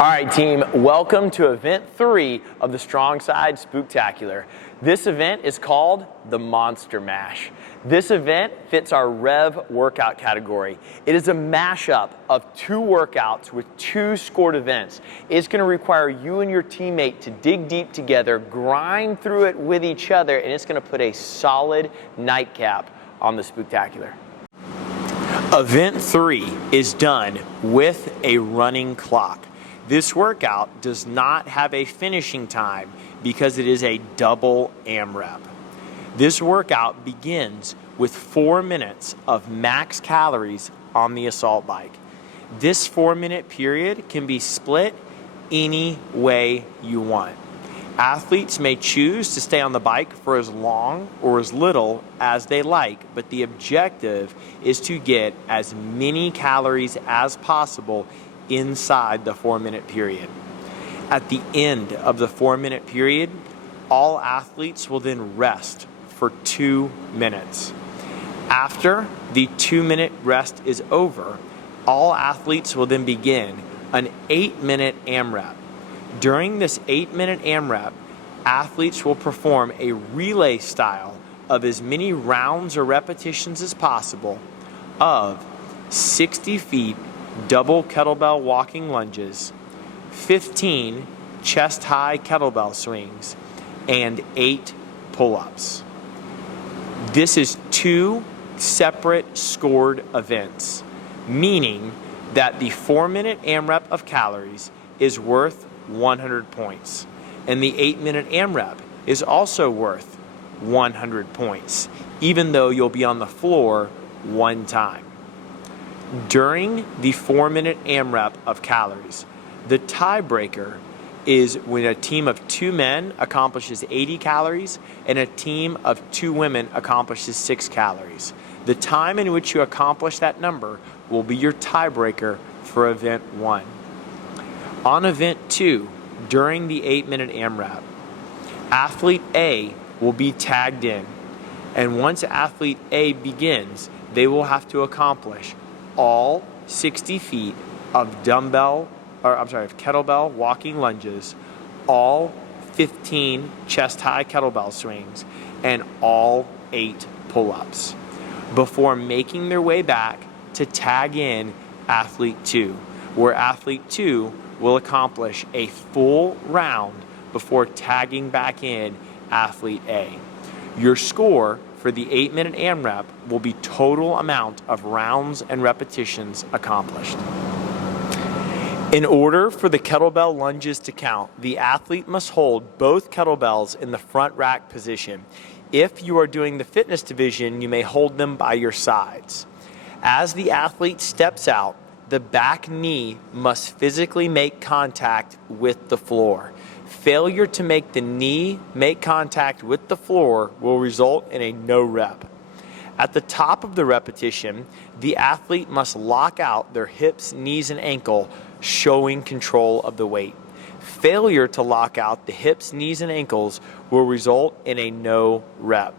All right, team, welcome to event 3 of the Strong Side Spooktacular. This event is called the Monster Mash. This event fits our REV workout category. It is a mashup of 2 workouts with 2 scored events. It's going to require you and your teammate to dig deep together, grind through it with each other, and it's going to put a solid nightcap on the Spooktacular. Event 3 is done with a running clock. This workout does not have a finishing time because it is a double AMRAP. This workout begins with 4 minutes of max calories on the assault bike. This 4-minute period can be split any way you want. Athletes may choose to stay on the bike for as long or as little as they like, but the objective is to get as many calories as possible inside the 4-minute period. At the end of the 4-minute period, all athletes will then rest for 2 minutes. After the 2-minute rest is over, all athletes will then begin an 8-minute AMRAP. During this 8-minute AMRAP, athletes will perform a relay style of as many rounds or repetitions as possible of 60 feet double kettlebell walking lunges, 15 chest-high kettlebell swings, and 8 pull-ups. This is 2 separate scored events, meaning that the 4-minute AMRAP of calories is worth 100 points, and the 8-minute AMRAP is also worth 100 points, even though you'll be on the floor 1 time. During the 4-minute AMRAP of calories, the tiebreaker is when a team of 2 men accomplishes 80 calories and a team of 2 women accomplishes 6 calories. The time in which you accomplish that number will be your tiebreaker for event 1. On event 2, during the 8-minute AMRAP, athlete A will be tagged in, and once athlete A begins, they will have to accomplish all 60 feet of kettlebell walking lunges, all 15 chest-high kettlebell swings, and all 8 pull-ups before making their way back to tag in athlete 2, where athlete 2 will accomplish a full round before tagging back in athlete A. Your score for the 8-minute AMRAP will be total amount of rounds and repetitions accomplished. In order for the kettlebell lunges to count, the athlete must hold both kettlebells in the front rack position. If you are doing the fitness division, you may hold them by your sides. As the athlete steps out, the back knee must physically make contact with the floor. Failure to make the knee make contact with the floor will result in a no rep. At the top of the repetition, the athlete must lock out their hips, knees, and ankle, showing control of the weight. Failure to lock out the hips, knees, and ankles will result in a no rep.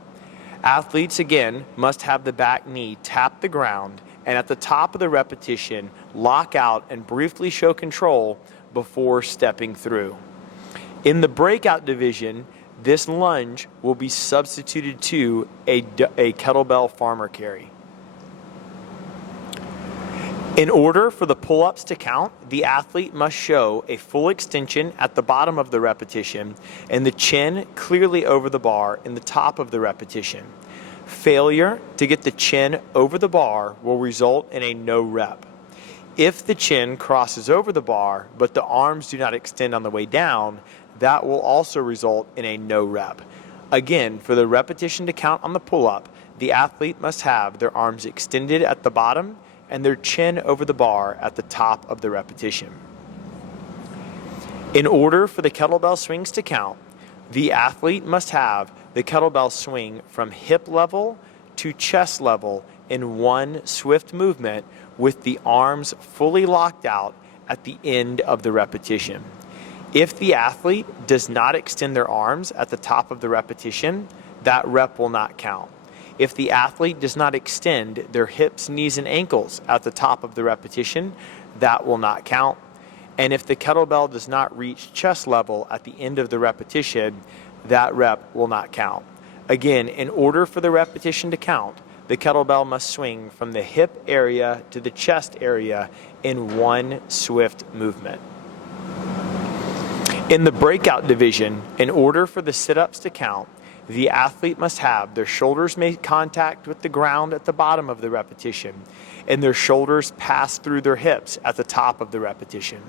Athletes again must have the back knee tap the ground, and at the top of the repetition, lock out and briefly show control before stepping through. In the breakout division, this lunge will be substituted to a kettlebell farmer carry. In order for the pull-ups to count, the athlete must show a full extension at the bottom of the repetition and the chin clearly over the bar in the top of the repetition. Failure to get the chin over the bar will result in a no rep. If the chin crosses over the bar but the arms do not extend on the way down, that will also result in a no rep. Again, for the repetition to count on the pull-up, the athlete must have their arms extended at the bottom and their chin over the bar at the top of the repetition. In order for the kettlebell swings to count, the athlete must have the kettlebell swing from hip level to chest level in one swift movement with the arms fully locked out at the end of the repetition. If the athlete does not extend their arms at the top of the repetition, that rep will not count. If the athlete does not extend their hips, knees, and ankles at the top of the repetition, that will not count. And if the kettlebell does not reach chest level at the end of the repetition, that rep will not count. Again, in order for the repetition to count, the kettlebell must swing from the hip area to the chest area in one swift movement. In the breakout division, in order for the sit-ups to count, the athlete must have their shoulders make contact with the ground at the bottom of the repetition, and their shoulders pass through their hips at the top of the repetition.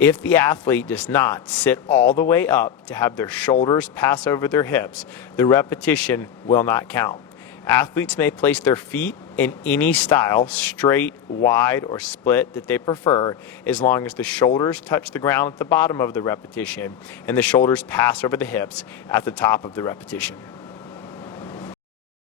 If the athlete does not sit all the way up to have their shoulders pass over their hips, the repetition will not count. Athletes may place their feet in any style, straight, wide, or split that they prefer, as long as the shoulders touch the ground at the bottom of the repetition and the shoulders pass over the hips at the top of the repetition.